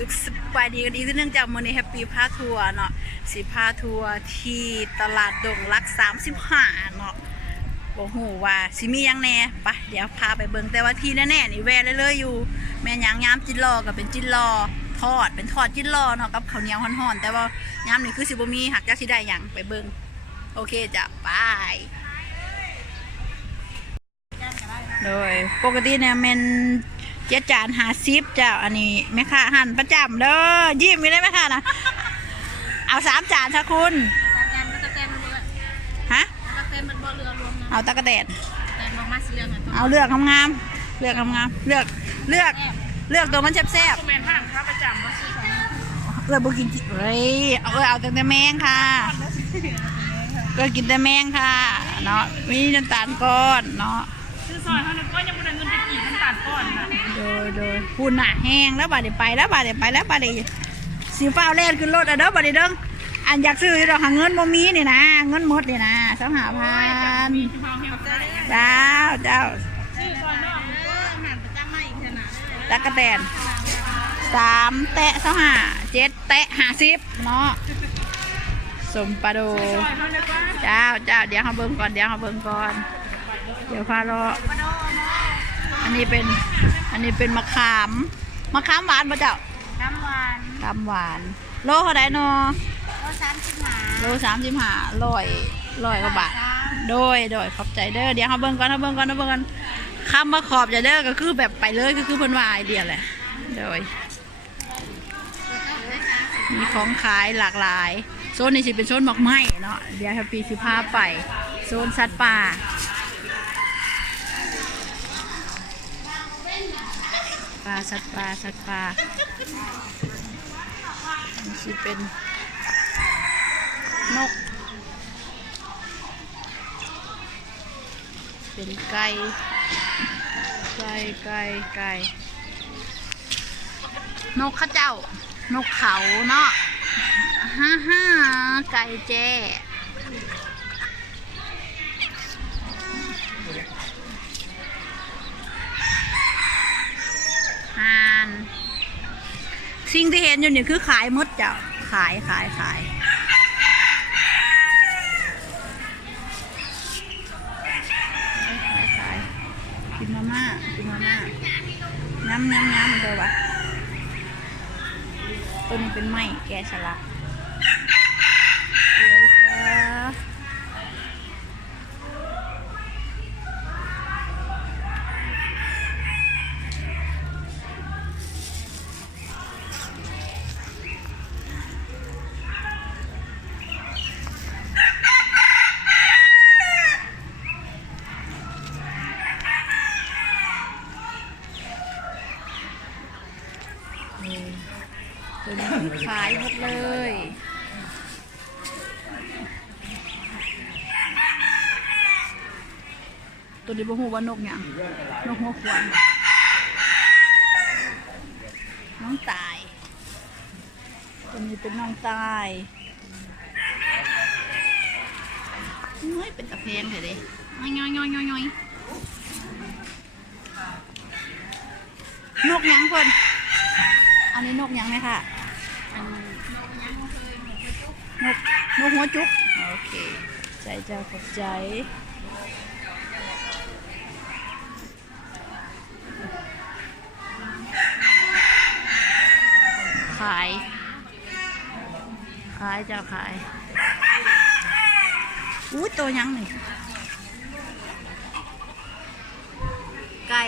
สุขสบายดีกันดีที่เนื่องจากมื้อนี้แฮปปี้พาทัวร์เนาะสิพาทัวร์ที่ตลาดดงรัก35เนาะบ่ฮู้ว่าสิมีหยังแหน่ปะเดี๋ยวพาไปเบิ่งแต่ว่าที่แน่ๆนี่แวะเลยอยู่แม่นหยังยามจินรอก็เป็นจินรอทอดเป็นทอดจินรอเนาะกับข้าวเหนียวฮ้อนๆแต่ว่ายามนี้คือสิบ่มีหักจักสิได้หยังไปเบิ่งโอเคจ้ะไปโดยปกติเนี่ยแม่นจาน50เจ้าอันนี้แม่ค้าหั่นประจำเด้อยิ้มมีได้ไหมคะนะเอา3 จานค่ะคุณจานตะแกรงมันเลือกฮะตะแกรงมันบ่เรือรวมนะเอาตะกะแตนแต่บอกมาสิเรื่องอ่ะเอาเลือกงามๆเลือกงามๆเลือกตัวมันแซ่บแมนห้างค้าประจำบ่ซื้อของๆเลือกบุกินเฮ้ยเอาแต่แมงค่ะก็กินแต่แมงค่ะเนาะมีน้ำตาลก้อนเนาะซื้อซอยเขาเนี่ยก็ยังบ่ได้เงินไปกี่น้ำตาลก้อนนะโดยพูนหนาแห้งแล้วบาดเดี๋ยวไปแล้วบาดเดี๋ยวสีฟ้าแล่นขึ้นรถเด้อบาดเดี๋ยวอันอยากซื้อเราหาเงินบ่มีนี่นะเงินหมดนี่นะ25,000เจ้าซื้อซอยนอกหันประจำมาอีกขนาดตะกะแตน3 แตะ25 7 แตะ50เนาะสมปลาโดเจ้าเดี๋ยวเขาเบิ่งก่อนเดี๋ยวพารออันนี้เป็นมะขามหวานป่ะเจ้าน้ำหวานหวานโลเท่าไหร่เนาะโล35ร้อยกว่าบาทโดยขอบใจเด้อเดี๋ยวเขาเบิ่งก่อนคำว่าขอบใจเด้อก็คือแบบไปเลยคือเพิ่นว่าไอเดียแหละโดยมีของขายหลากหลายโซนนี้สิเป็นโซนหมอกไม้เนาะเดี๋ยวแฮปปี้สิพาไปโซนสัตว์ป่าสัตว์ป่านี่สิเป็นนกเป็นไก่นกข้าเจ้านกเขาเนาะไก่แจ้ห่านสิ่งที่เห็นอยู่นี่คือขายมดเจ้าขายกินมาม่าน้ำเดี๋ยววะตัวนี้เป็นไม้แกะสลักตัวนี้ขายหมดเลยตัวนี้บ่ฮู้ว่านกหยังนกหัวขวานน้องตายตัวนี้เป็นน้องตายเฮ้ยเป็นตะเพงเถอะดิง่อยนกหยังคนอันนี้นกยังไหมคะนกหัวจุกโอเคใจเจ้าขอบใจขายเจ้าขายอุ้ยตัวยังหนึ่งไก่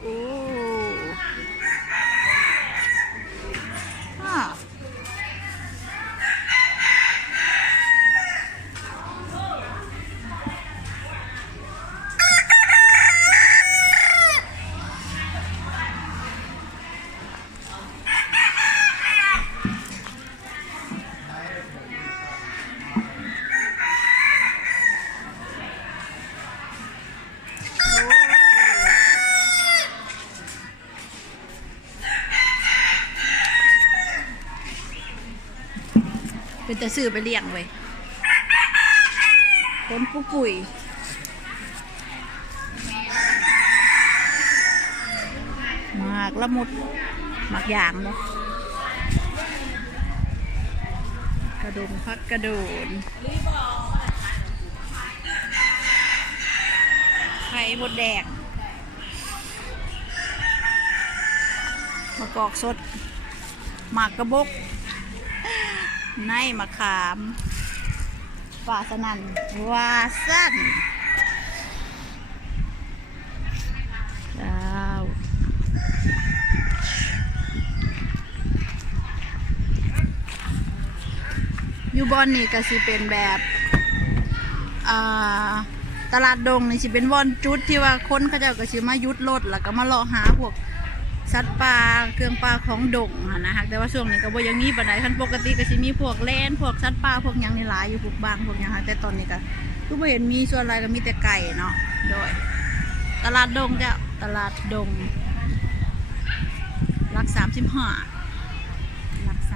โอ้เป็นแต่ซื้อไปเลี้ยงไว้คนปุ๋ยมา ากละมุดหมากยางเนาะกระดงพักกระโดนไข่บดแดกมะกอกสดหมากกระบกในมะขามวาสนันวาสันดาวอยู่บอนนี่ก็สิเป็นแบบตลาดดงนี่สิเป็นวอนจุดที่ว่าคนเขาเจ้าก็สิมายุดรถแล้วก็มาเลาะหาพวกสัตว์ป่าเครื่องป่าของดงนะคะแต่ว่าช่วงนี้ก็บ่ยังมีปานใดคันปกติก็สิมีพวกแล่นพวกสัตว์ป่าพวกหยังนี่หลายอยู่พวกบางพวกหยังค่ะแต่ตอนนี้ก็คือบ่เห็นมีส่วนอะไรก็มีแต่ไก่เนาะโดยตลาดดงจ้ะตลาดดงหลัก35หลัก35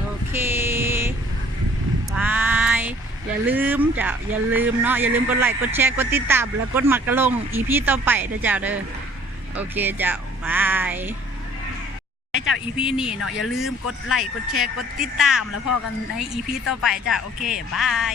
โอเคบายอย่าลืมจ้ะอย่าลืมเนาะอย่าลืมกดไลค์กดแชร์กดติดตามแล้วกดหมักกระลงอีพีต่อไปเด้อจ้าเด้อโอเคจ้ะบายให้เจ้าอีพีนี่เนาะอย่าลืมกดไลค์กดแชร์กดติดตามแล้วพอกันในอีพีต่อไปจ้ะโอเคบาย